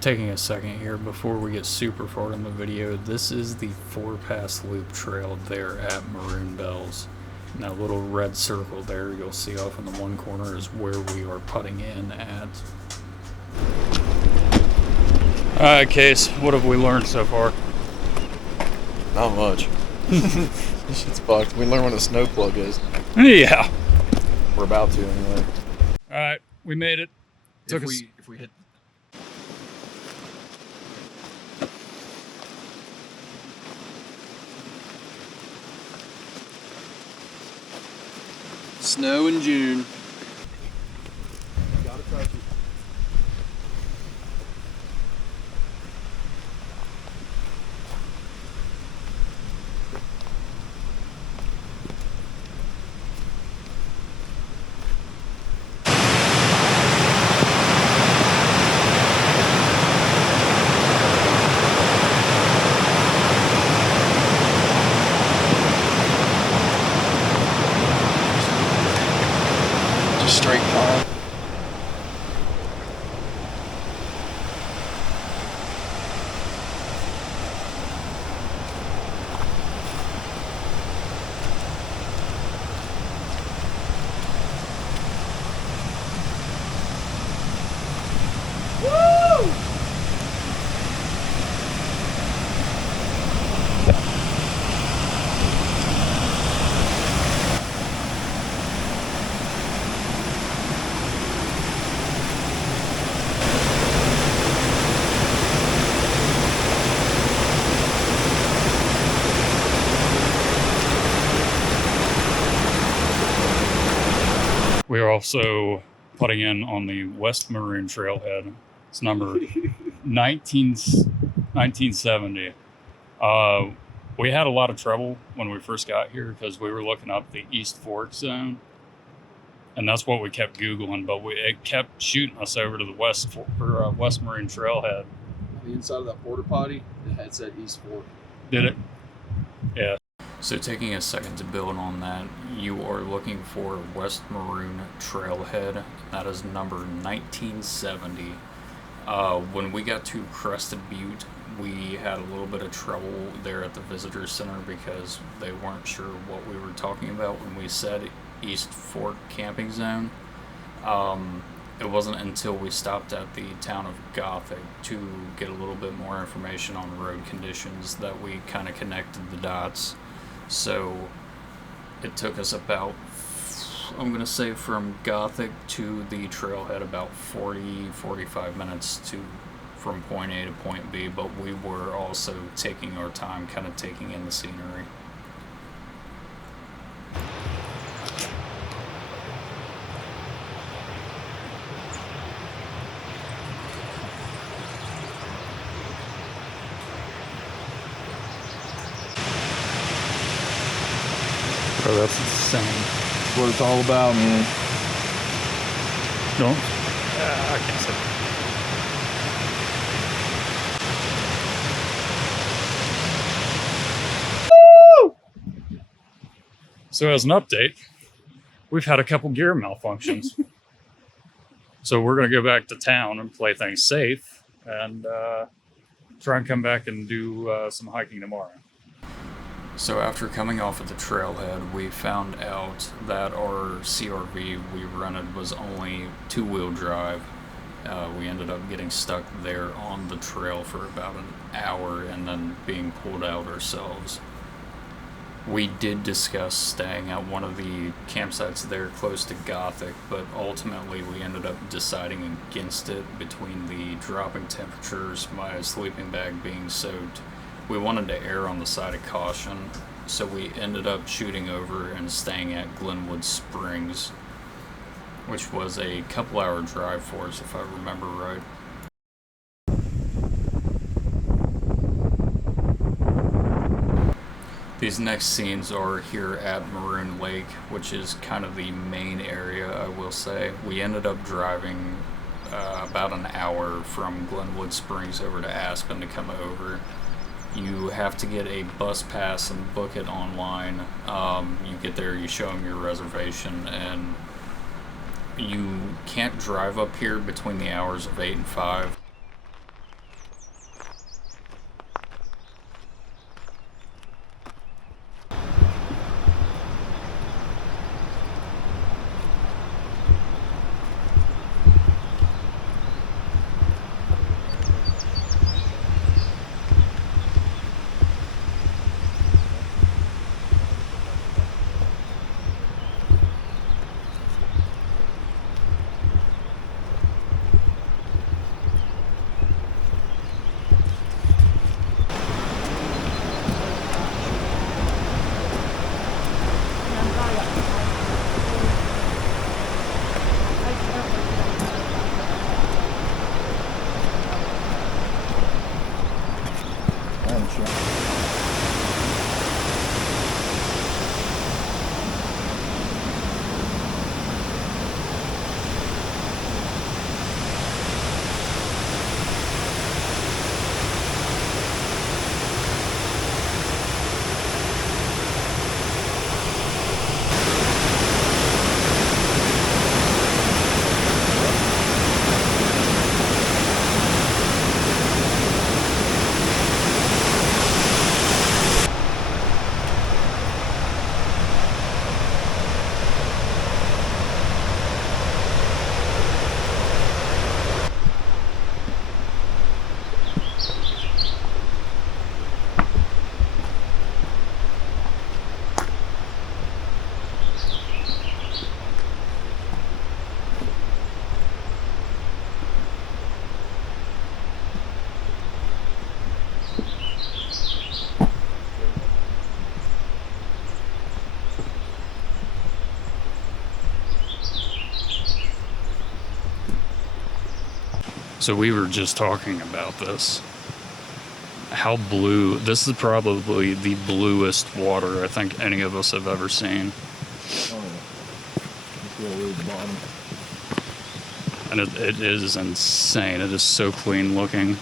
Taking a second here before we get super far in the video, this is the 4-pass loop trail there at Maroon Bells. And that little red circle there you'll see off in the one corner is where we are putting in at. Alright, Case, what have we learned so far? Not much. This shit's fucked. We learn when a snow plug is. Yeah. We're about to anyway. Alright, we made it. If we hit snow in June. Gotta touch it. Just straight pile. We are also putting in on the West Maroon Trailhead. It's number 1970. We had a lot of trouble when we first got here because we were looking up the East Fork zone. And that's what we kept Googling, but it kept shooting us over to the West Maroon Trailhead. The inside of that porta potty, it said East Fork. Did it? Yeah. So taking a second to build on that, you are looking for West Maroon Trailhead. That is number 1970. When we got to Crested Butte, we had a little bit of trouble there at the visitor center because they weren't sure what we were talking about when we said East Fork Camping Zone. It wasn't until we stopped at the town of Gothic to get a little bit more information on road conditions that we kind of connected the dots. So it took us about, I'm going to say from Gothic to the trailhead about 45 minutes from point A to point B, but we were also taking our time kind of taking in the scenery. Bro, that's insane. That's what it's all about, man. No? I can't say. Woo! So as an update, we've had a couple gear malfunctions. So we're going to go back to town and play things safe and try and come back and do some hiking tomorrow. So after coming off of the trailhead, we found out that our CRV we rented was only 2-wheel drive. We ended up getting stuck there on the trail for about an hour and then being pulled out ourselves. We did discuss staying at one of the campsites there close to Gothic, but ultimately we ended up deciding against it between the dropping temperatures, my sleeping bag being soaked. We wanted to err on the side of caution, so we ended up shooting over and staying at Glenwood Springs, which was a couple-hour drive for us, if I remember right. These next scenes are here at Maroon Lake, which is kind of the main area, I will say. We ended up driving about an hour from Glenwood Springs over to Aspen to come over. You have to get a bus pass and book it online. You get there, you show them your reservation, and you can't drive up here between the hours of 8 and 5. So we were just talking about this. How blue, this is probably the bluest water I think any of us have ever seen. Oh, yeah. You see all the way at the bottom. And it is insane. It is so clean looking.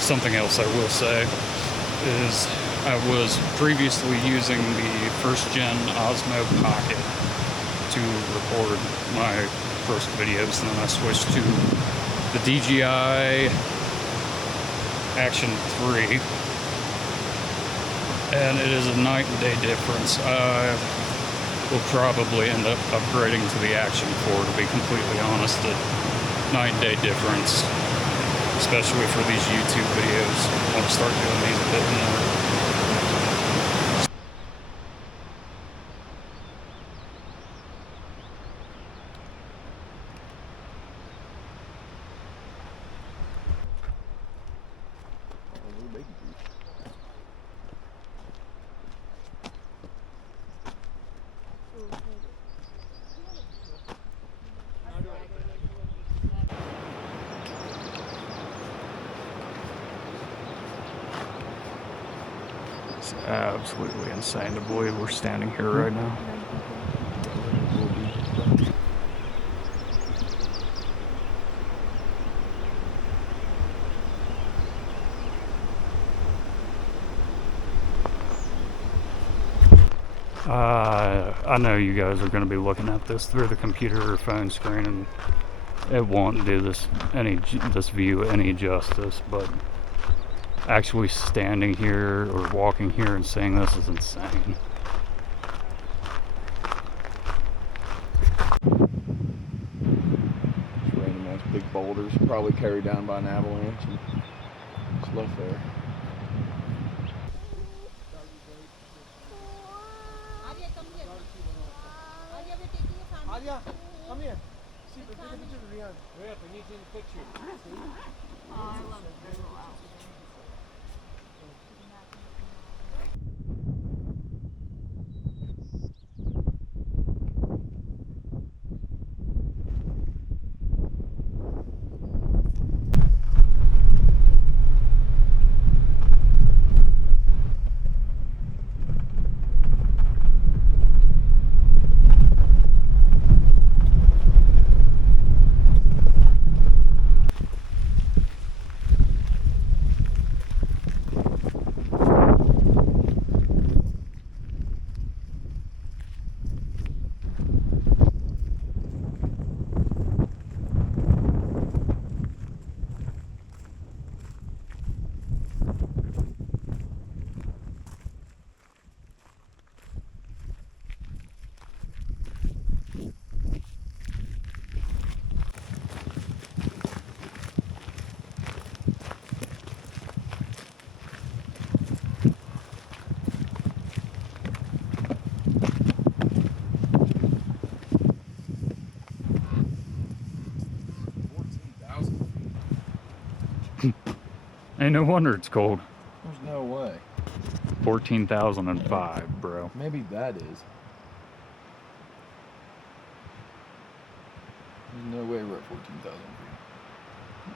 Something else I will say is I was previously using the first gen Osmo Pocket to record my first videos, and then I switched to the DJI Action 3, and it is a night and day difference. I will probably end up upgrading to the Action 4, to be completely honest. A night and day difference, especially for these YouTube videos. I want to start doing these a bit more. It's absolutely insane to believe we're standing here right now. I know you guys are going to be looking at this through the computer or phone screen, and it won't do this view any justice, but actually standing here or walking here and seeing this is insane. Just random ass big boulders, probably carried down by an avalanche, and just left there. Alia, come here. See, take a picture of Rian. Where? We need to take a picture. Oh, I love it. Ain't no wonder it's cold. There's no way. 14,005, bro. Maybe that is. There's no way we're at 14,000 feet.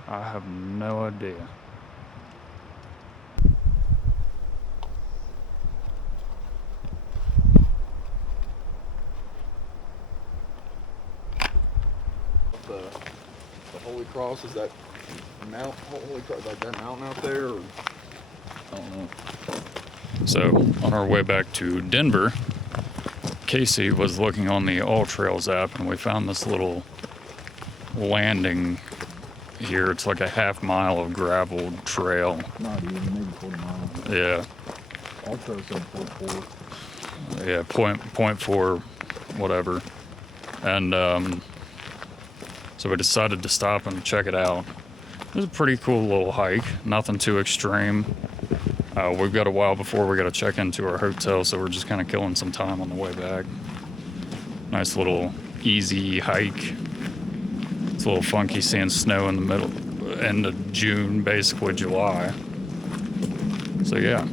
I have no idea. The Holy Cross, is that Mount Holy Cross, like that mountain out there? Or, I don't know. So, on our way back to Denver, Casey was looking on the All Trails app, and we found this little landing here. It's like a half-mile of gravel trail. Not even, maybe 40 miles. Yeah. Also said 0.4. Yeah, point 4, whatever. And so we decided to stop and check it out. It was a pretty cool little hike. Nothing too extreme. We've got a while before we got to check into our hotel, so we're just kind of killing some time on the way back. Nice little easy hike. It's a little funky seeing snow in the end of June, basically July. So yeah.